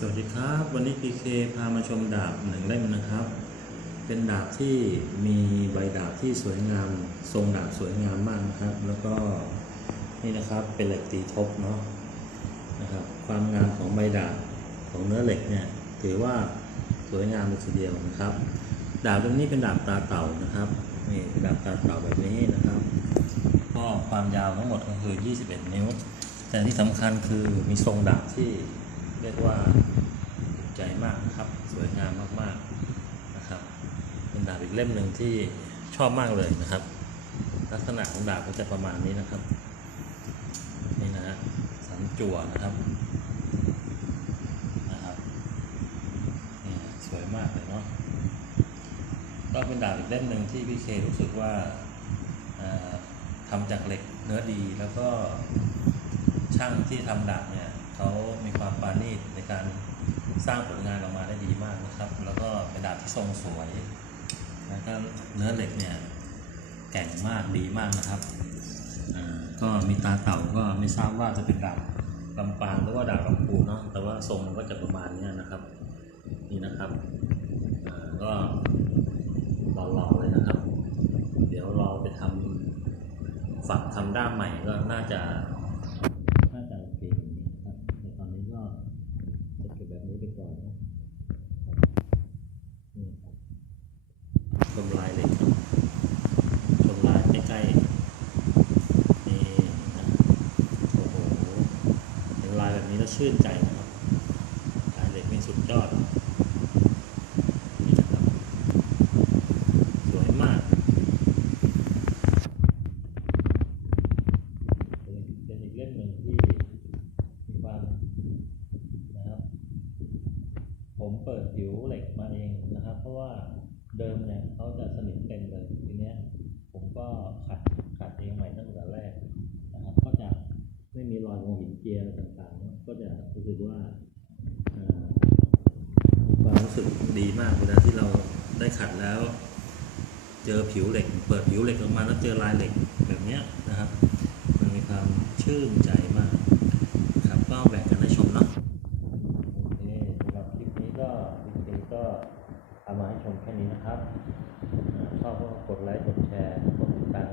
สวัสดีครับ วันนี้ PK พามาชมดาบหนึ่งเล่มนะครับ เป็นดาบที่มีใบดาบที่สวยงาม ทรงดาบสวยงามมากนะครับ แล้วก็นี่นะครับเป็นเหล็กตีทบเนาะนะครับ ความงามของใบดาบของเนื้อเหล็กเนี่ยถือว่าสวยงามเลยทีเดียวนะครับ ดาบตรงนี้เป็นดาบตาเต่านะครับนี่เป็นดาบตาเต่าแบบนี้นะครับ ก็ความยาวทั้งหมดก็คือ 21 นิ้ว แต่ที่สำคัญคือมีทรงดาบที่ เรียกว่าถูกใจมากนะครับ สวยงามมากๆนะครับ เป็นดาบอีกเล่มหนึ่งที่ชอบมากเลยนะครับ ลักษณะของดาบก็จะประมาณนี้นะครับนี่นะฮะสันจั่วนะครับนะครับนี่สวยมากเลยเนาะก็เป็นดาบอีกเล่มหนึ่งที่พี่เครู้สึกว่าทำจากเหล็กเนื้อดีแล้วก็ช่างที่ทำดาบเนี่ย เขามีความปราณีตในการสร้างผลงานออกมาได้ดีมากนะครับ แล้วก็เป็นดาบที่ทรงสวยแล้วก็เนื้อเหล็กเนี่ยแก่งมากดีมากนะครับก็มีตาเต่าก็ไม่ทราบว่าจะเป็นดาบลำปางหรือว่าดาบลำพูเนาะแต่ว่าทรงมันก็จะประมาณนี้นะครับ นี่นะครับก็รอๆเลยนะครับ เดี๋ยวเราไปทำฝักทำด้ามใหม่ก็น่าจะ น่าจะโอเคนะครับในตอนนี้ก็จะเก็บแบบนี้ไปก่อนนะนี่ครับชมลายเหล็กครับชมลายใกล้ๆนี่นะโอ้โหเห็นลายแบบนี้แล้ว ชื่นใจนะครับลายเหล็กนี่สุดยอดนี่นะครับ สวยมากเป็นเป็นอีกเล่มหนึ่งที่มีความนะครับผมเปิดผิวเหล็กมาเองนะครับ เพราะว่าเดิมเนี่ยเขาจะสนิมเต็มเลยทีเนี้ย ผมก็ขัดขัดเองใหม่ตั้งแต่แรกนะครับ ก็จะไม่มีรอยของหิน เจียต่างๆ ก็จะรู้สึกว่ามีความรู้สึกดีมากเวลาที่เราได้ขัดแล้ว เจอผิวเหล็ก เปิดผิวเหล็กออกมาแล้วเจอลายเหล็กแบบนี้นะครับ มันมีความชื่นใจมากครับก็แบ่งกันให้ชมเนาะโอเคสำหรับคลิปนี้ก็จริงๆก็เอามาให้ชมแค่นี้นะครับชอบก็กดไลค์กดแชร์กดติดตาม